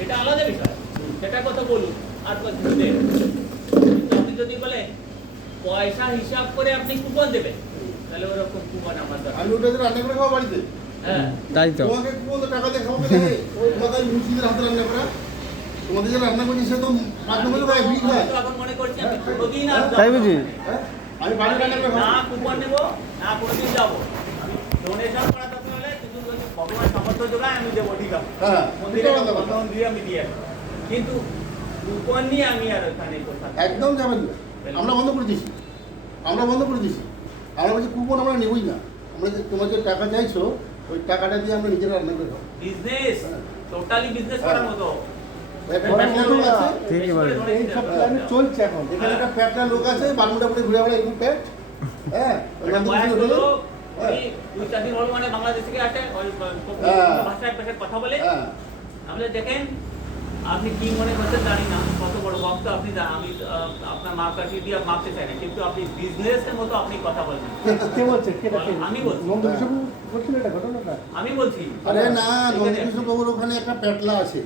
সেটা আলাদা বিষয়। সেটা কথা বলুন। আর আপনি যদি বলে পয়সা হিসাব করে আপনি কুপন দেবেন তাহলে ওরকম কুপন আমার দরকার। আমি ওটা রান্না করে খাওয়া বাড়িতে। হ্যাঁ। তাই তো। তোমাকে কি বলতো টাকা দিয়ে খাওয়াবে ওই তোমাকে আমি মুসলিদের হাতে রান্না করা। তোমাদের রান্না করছি সে তো মাধ্যমে খায়। বিল খায় এখন মনে করছি আমি কোনোদিন আর তাই বুঝি? হ্যাঁ? আমি বাড়ি রান্না করে না কুপন নেব না কোনোদিন যাব। ডোনেশন করা দরকার হলে কিন্তু যদি যোগায় আমি দেবো ঠিক আছে? হ্যাঁ মন্দিরে দিয়ে আমি দিয়ে কিন্তু কুপন নিয়ে আমি আর ওখানে একদম যাবেন না। আমরা বন্ধ করে দিয়েছি। আমরা বন্ধ করে দিয়েছি। আমরা বলছি কুপন আমরা নেবই না। আমরা যে তোমার যে টাকা চাইছো ওই টাকাটা দিয়ে আমরা নিজেরা রান্না করে খাব। বিজনেস টোটালি বিজনেস করার মতো। একটা প্ল্যান চলছে এখন। এখানে একটা প্যাটলা লোক আছে বারমুডা পরে ঘুরে বেড়ায় এরকম প্যাট। হ্যাঁ। ওই হলো মানে ওই হ্যাঁ। কথা বলে। হ্যাঁ। দেখেন আপনি কি মনে করছেন জানি না কত বড় ভক্ত আপনি আমি আপনার মাপ কাটিয়ে দিয়ে মাপতে চাই না কিন্তু আপনি বিজনেসের মতো আপনি কথা বলছেন কে বলছে? কে ডাকে আমি বলছি। নন্দ কিশোর এটা ঘটনাটা? আমি বলছি। আরে না নন্দকিশোর বাবুর ওখানে একটা প্যাটলা আছে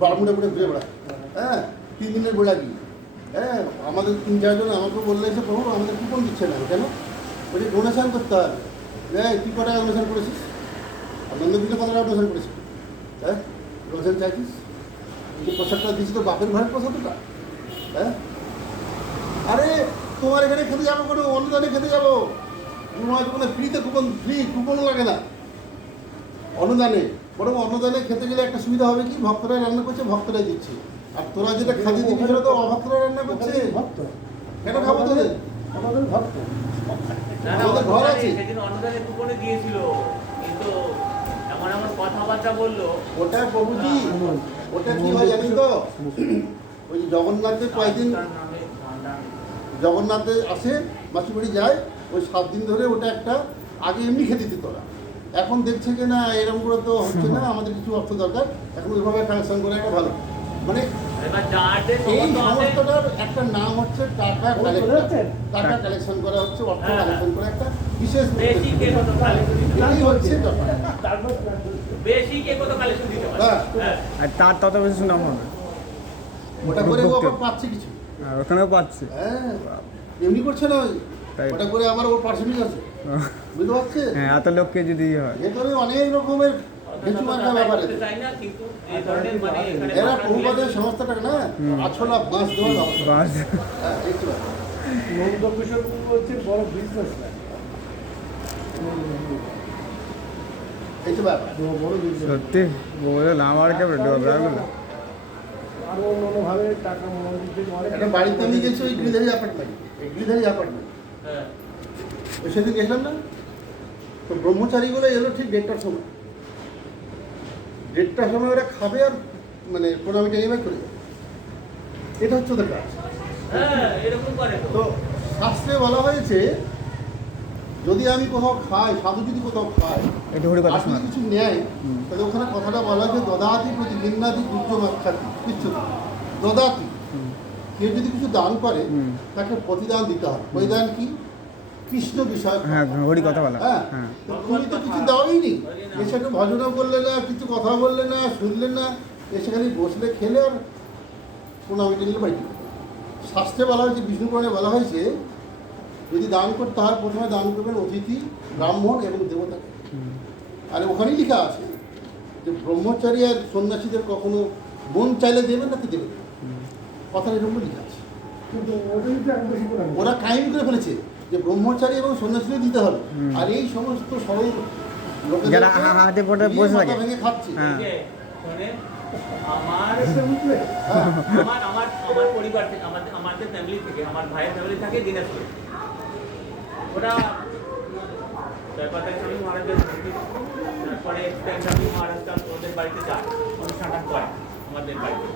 বারমুডা ঘুরে হ্যাঁ তিন দিনের বেড়া কি হ্যাঁ আমাদের তিন চারজন আমাকে বললে প্রভু আমাদের কুপন দিচ্ছে না কেন? বলছি ডোনেশন করতে হবে। হ্যাঁ তুই কটা ডোনেশন করেছিস? আর নন্দকিশোর কত টাকা ডোনেশন করেছিস হ্যাঁ? ডোনেশন চাইছিস? যে প্রসাদটা দিচ্ছি তো বাপের ঘরের প্রসাদটা হ্যাঁ? আরে তোমার এখানে খেতে যাব কোনো? অনুদানে খেতে যাব। তোমার কোনো ফ্রিতে কুপন ফ্রি কুপনও লাগে না। অনুদানে বরং অনুদানে খেতে গেলে একটা সুবিধা হবে কি? ভক্তরা রান্না করছে ভক্তরাই দিচ্ছে। আর তোরা যেটা খাদি দিচ্ছিস সেটা তো অভক্তরা রান্না করছে। ভক্ত। কেন খাব তোদের? আমাদের ভক্ত। আমাদের ঘর আছে। অনুদানে কুপনে দিয়েছিল কিন্তু এমন এমন কথাবার্তা বলল ওটা প্রভুজি ওটা কি হয় জানিস তো ওই যে জগন্নাথের কয়েকদিন। জগন্নাথে আসে মাসিবাড়ি যায় ওই সাত দিন ধরে ওটা একটা আগে এমনি খেতে দিত ওরা এখন দেখছে যে না এরকম করে তো হচ্ছে না আমাদের কিছু অর্থ দরকার এখন ওইভাবে কালেকশন করে একটা ভালো মানে এই একটা নাম হচ্ছে টাকা কালেকশন টাকা কালেকশন করা হচ্ছে অর্থ হ্যাঁ। কালেকশন করা একটা বিশেষ হচ্ছে ব্যাপার। তারপর বেশি কে কত কালেকশন দিতে পারে? হ্যাঁ। হ্যাঁ। আর তার তত বেশি সুনাম হবে। ওটা করে ও পাচ্ছে কিছু। আর ওখানেও পাচ্ছে। হ্যাঁ। এমনি করছে না ওই। ওটা করে আবার ওর পার্সেন্টেজ আছে। বুঝতে পারছে? হ্যাঁ এত লোককে যদি ইয়ে হয়। অনেক রকমের কিছু মার্কা ব্যাপার না কিন্তু এই ধরনের মানে এরা না আছলা দেওয়ার বাস হ্যাঁ এই তো ব্যাপার। নন্দ কিশোর হচ্ছে বড় বিজনেস এই তো ব্যাপার। বড় বিজনেস সত্যি আমার কেমন ডোবরাগুলো আরও টাকা বাড়িতে আমি গেছি ওই গিরিধারী অ্যাপার্টমেন্ট এই গিরিধারী অ্যাপার্টমেন্ট হ্যাঁ। সেদিন গেছিলাম না তো ব্রহ্মচারীগুলো এলো ঠিক দেড়টার সময়। দেড়টার সময় ওরা খাবে আর মানে প্রণামীটা এবার করে। যাবে এটা হচ্ছে ওদের কাজ। হ্যাঁ এরকম তো। তো শাস্ত্রে বলা হয়েছে যদি আমি কোথাও খাই সাধু যদি কোথাও খাই যদি কিছু নেয় তাহলে ওখানে কথাটা বলা হয়েছে দদাতি প্রতি নিন্নাদি গুজ্জ মাক্ষাতি কিচ্ছু। দদাতি। কেউ যদি কিছু দান করে তাকে প্রতিদান দিতে হবে প্রতিদান কি? কৃষ্ণ বিষয় হ্যাঁ কথা। বলা। হ্যাঁ। হ্যাঁ। তুমি তো কিছু দাওই নি এসে একটু ভজনও করলে না কিছু কথা বললে না শুনলে না এসে খালি বসলে খেলে আর প্রণামীটা নিলে বাড়ি চলে শাস্ত্রে বলা হয়েছে বিষ্ণু পুরাণে বলা হয়েছে যদি দান করতে হয় প্রথমে দান করবেন অতিথি ব্রাহ্মণ এবং দেবতাকে আর ওখানেই লেখা আছে যে ব্রহ্মচারী আর সন্ন্যাসীদের কখনো মন চাইলে দেবে না তো দেবে না। কথা এরকম লেখা আছে। ওরা কায়েম করে ফেলেছে যে ব্রহ্মচারী এবং সন্ন্যাসীদের দিতে হবে। আর এই সমস্ত সরল যারা হাতে পড়ে বসে থাকে। হ্যাঁ। আমার। আমার আমার আমার পরিবার থেকে আমাদের আমাদের ফ্যামিলি থেকে আমার ভাইয়ের ফ্যামিলি থাকে দিনাজপুরে ওরা স্বামী মহারাজের তারপরে স্বামী মহারাজটা ওদের বাড়িতে যায় অনুষ্ঠানটা করে আমাদের বাড়িতে